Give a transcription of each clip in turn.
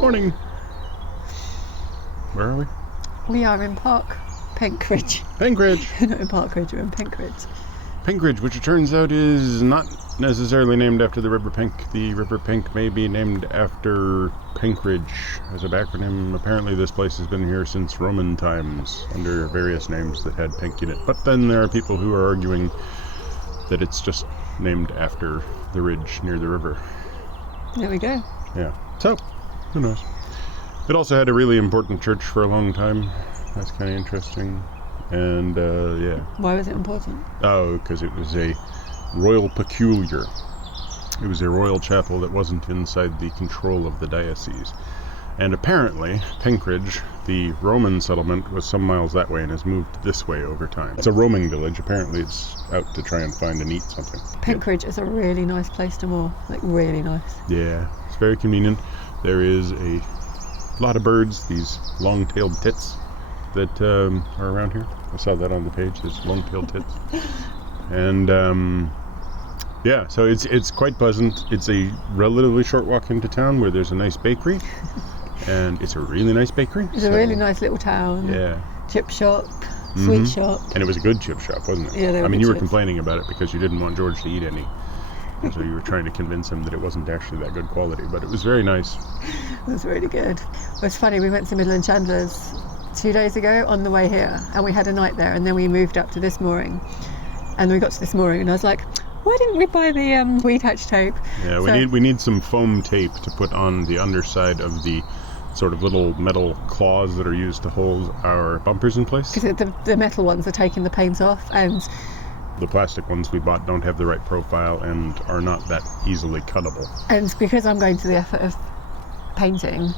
Morning. Where are we? We are in Penkridge. Penkridge. Not in Parkridge, we're in Penkridge. Penkridge, which it turns out is not necessarily named after the River Penk. The River Penk may be named after Penkridge as a backronym. Apparently this place has been here since Roman times under various names that had Penk in it. But then there are people who are arguing that it's just named after the ridge near the river. There we go. Yeah. So, who knows? It also had a really important church for a long time. That's kind of interesting. And, yeah. Why was it important? Oh, because it was a royal peculiar. It was a royal chapel that wasn't inside the control of the diocese. And apparently, Penkridge, the Roman settlement, was some miles that way and has moved this way over time. It's a roaming village. Apparently it's out to try and find and eat something. Penkridge is a really nice place to moor. Like, really nice. Yeah, it's very convenient. There is a lot of birds, these long-tailed tits that are around here. I saw that on the page, there's long-tailed tits. And yeah, so it's quite pleasant. It's a relatively short walk into town where there's a nice bakery. And it's a really nice bakery. It's a really nice little town. Yeah. Chip shop, sweet shop. And it was a good chip shop, wasn't it? Yeah, they were I mean, good you were chips. complaining about it because you didn't want George to eat any. And so you were trying to convince him that it wasn't actually that good quality, but it was very nice. It was really good. It was funny, we went to Midland Chandler's 2 days ago on the way here, and we had a night there, and then we moved up to this mooring. And we got to this mooring, and I was like, why didn't we buy the weed hatch tape? Yeah, we need some foam tape to put on the underside of the sort of little metal claws that are used to hold our bumpers in place. Because the metal ones are taking the paint off, and the plastic ones we bought don't have the right profile and are not that easily cuttable. And because I'm going to the effort of painting,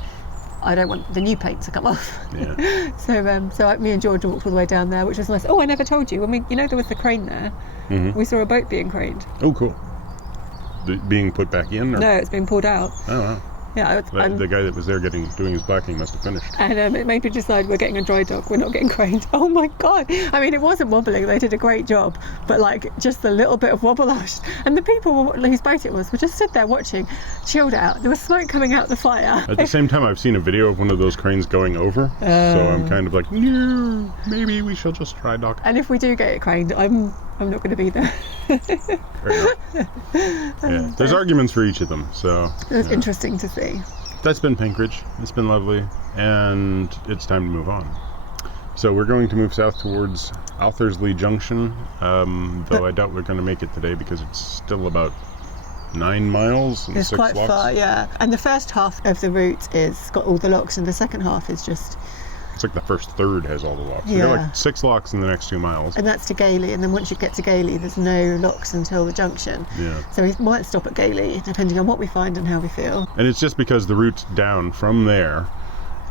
I don't want the new paint to come off. Yeah. So me and George walked all the way down there, which was nice. Oh, I never told you. When there was the crane there, we saw a boat being craned. Oh, cool. Being put back in? Or? No, it's been pulled out. Oh, wow. Yeah, the guy that was there doing his blacking must have finished. And it made me decide we're getting a dry dock, we're not getting craned. Oh my god! I mean, it wasn't wobbling, they did a great job, but like just a little bit of wobble-ash. And the people whose boat it was were just stood there watching, chilled out. There was smoke coming out the fire. At the same time, I've seen a video of one of those cranes going over, so I'm kind of like, no, maybe we shall just dry dock. And if we do get it craned, I'm not going to be there. Fair enough. Yeah, there's arguments for each of them, so it was interesting to see. That's been Penkridge. It's been lovely, and it's time to move on. So we're going to move south towards Othersley Junction, though I doubt we're going to make it today because it's still about 9 miles and it's 6 quite locks. far, yeah. And the first half of the route is got all the locks, and the second half is just... It's like the first third has all the locks. Yeah. There are like 6 locks in the next 2 miles. And that's to Gailey, and then once you get to Gailey, there's no locks until the junction. Yeah. So we might stop at Gailey, depending on what we find and how we feel. And it's just because the route down from there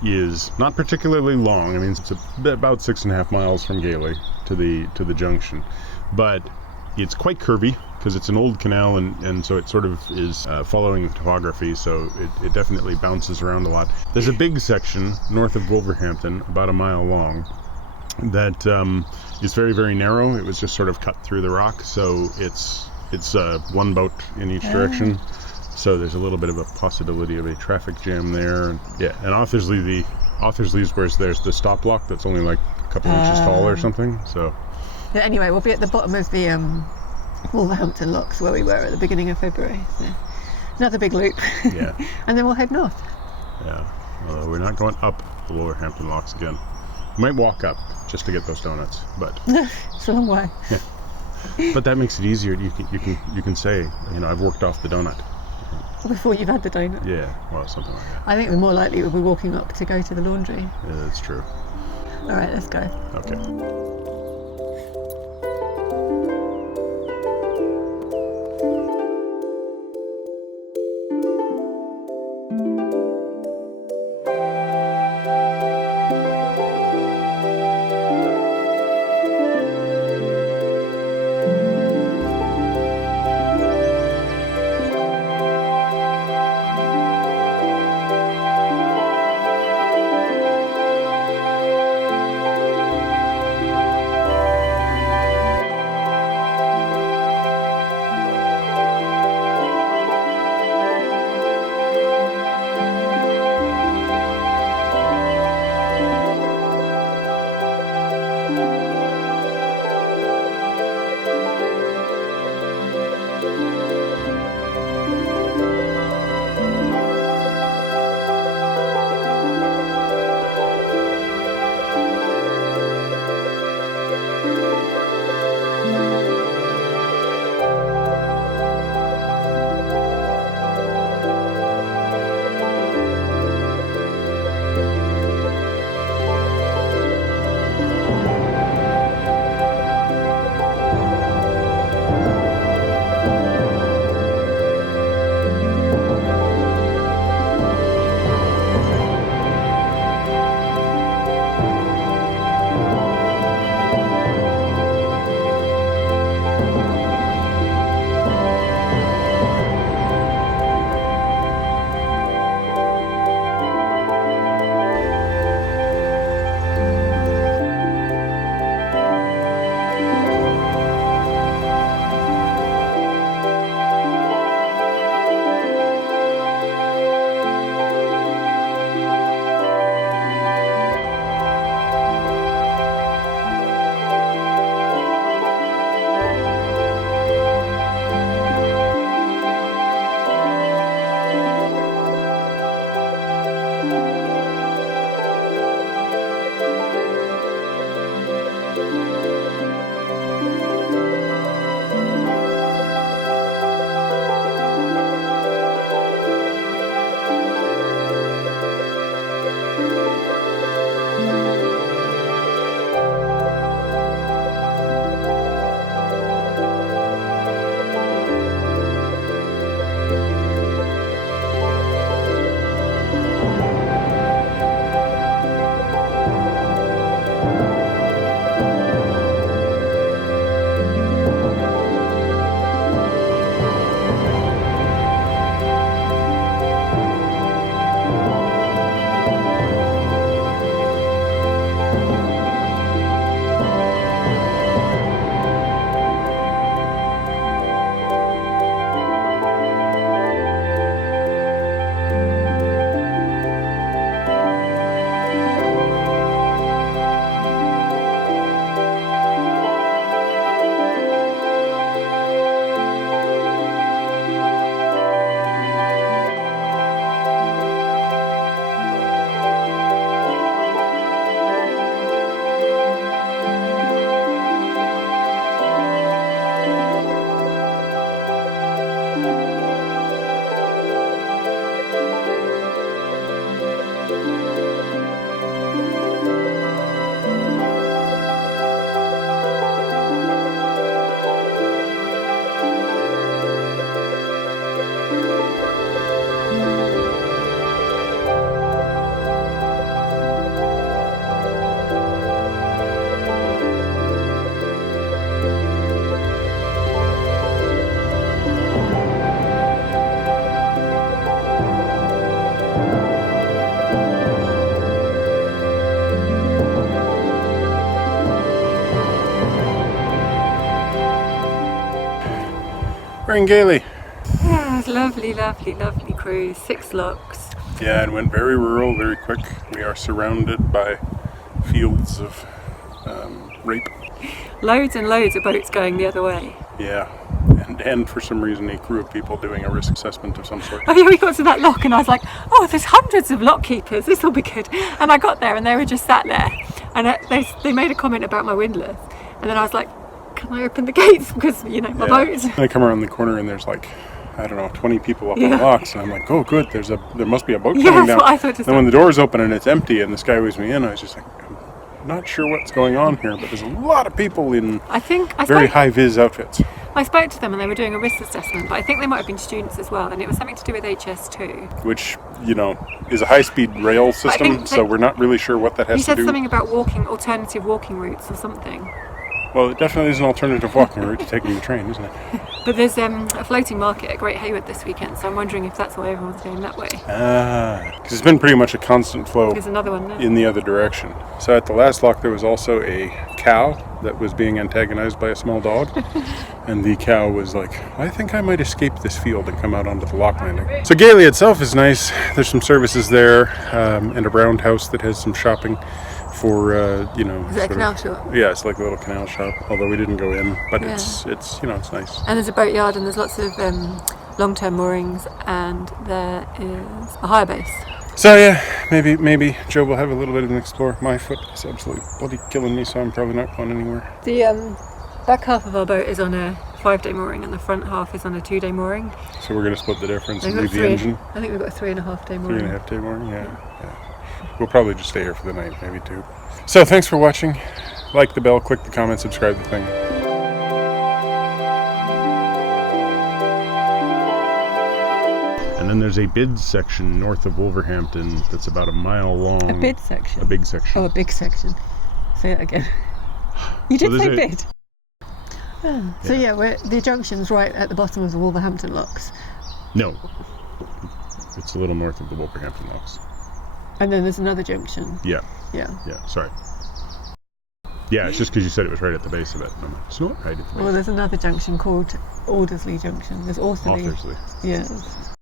is not particularly long. I mean, it's about 6.5 miles from Gailey to the junction, but it's quite curvy because it's an old canal, and so it sort of is following the topography, so it definitely bounces around a lot. There's a big section north of Wolverhampton, about a mile long, that is very, very narrow. It was just sort of cut through the rock, so it's one boat in each direction. So there's a little bit of a possibility of a traffic jam there. And Othersley is where there's the stop block that's only like a couple inches tall or something. So anyway, we'll be at the bottom of the Wolverhampton locks where we were at the beginning of February. So another big loop. Yeah. And then we'll head north. Yeah. Although we're not going up the Wolverhampton locks again. We might walk up just to get those donuts, but it's a long way. Yeah. But that makes it easier. You can say, I've worked off the donut. Before you've had the donut. Yeah, well, something like that. I think we're more likely we'll be walking up to go to the laundry. Yeah, that's true. All right, let's go. Okay. We're in Gailey. Yeah, it was lovely, lovely, lovely cruise. 6 locks. Yeah, it went very rural, very quick. We are surrounded by fields of rape. Loads and loads of boats going the other way. Yeah, and for some reason a crew of people doing a risk assessment of some sort. Oh yeah, we got to that lock and I was like, oh, there's hundreds of lock keepers, this will be good. And I got there and they were just sat there. And they made a comment about my windlass. And then I was like, can I open the gates? Because, you know, my boat. I come around the corner and there's like, I don't know, 20 people up on the locks. And I'm like, oh good, there must be a boat coming down. That's what I thought. Then when the doors open and it's empty and this guy waves me in, I was just like, I'm not sure what's going on here, but there's a lot of people in very high-vis outfits. I spoke to them and they were doing a risk assessment, but I think they might have been students as well, and it was something to do with HS2. Which, you know, is a high-speed rail system, so we're not really sure what that has to do. You said something about alternative walking routes or something. Well, it definitely is an alternative walking route to taking the train, isn't it? But there's a floating market at Great Hayward this weekend, so I'm wondering if that's why everyone's going that way. Because it's been pretty much a constant flow. There's another one now. In the other direction. So at the last lock there was also a cow that was being antagonized by a small dog. And the cow was like, I think I might escape this field and come out onto the lock landing. So Gailey itself is nice. There's some services there, and a roundhouse that has some shopping for, you know. Is it a canal shop? Yeah, it's like a little canal shop, although we didn't go in. But it's you know, it's nice. And there's a boatyard and there's lots of long-term moorings, and there is a hire base. So yeah, maybe Joe will have a little bit of an explore. My foot is absolutely bloody killing me, so I'm probably not going anywhere. The back half of our boat is on a 5-day mooring and the front half is on a 2-day mooring. So we're going to split the difference and leave the engine? I think we've got a 3.5-day mooring. 3.5-day mooring, yeah. We'll probably just stay here for the night, maybe 2. So thanks for watching. Like the bell, click the comment, subscribe the thing. And then there's a bid section north of Wolverhampton that's about a mile long. A bid section? A big section. Oh, a big section. Say it again. You did say bid. Oh. So yeah, the junction's right at the bottom of the Wolverhampton locks. No. It's a little north of the Wolverhampton locks. And then there's another junction. Yeah. Yeah. Yeah, sorry. Yeah, it's just because you said it was right at the base of it. No, it's not right at the base. Well, there's another junction called Aldersley Junction. There's Aldersley. Yes.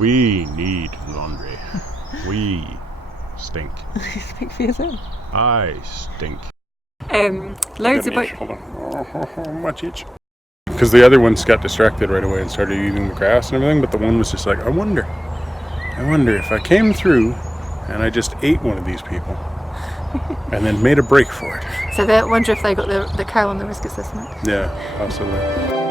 We need laundry. We stink. Speak for yourself. I stink. Loads of boats. Hold on. Much each. Because the other ones got distracted right away and started eating the grass and everything, but the one was just like, I wonder if I came through and I just ate one of these people and then made a break for it. So they wonder if they got the cow on the risk assessment. Yeah, absolutely.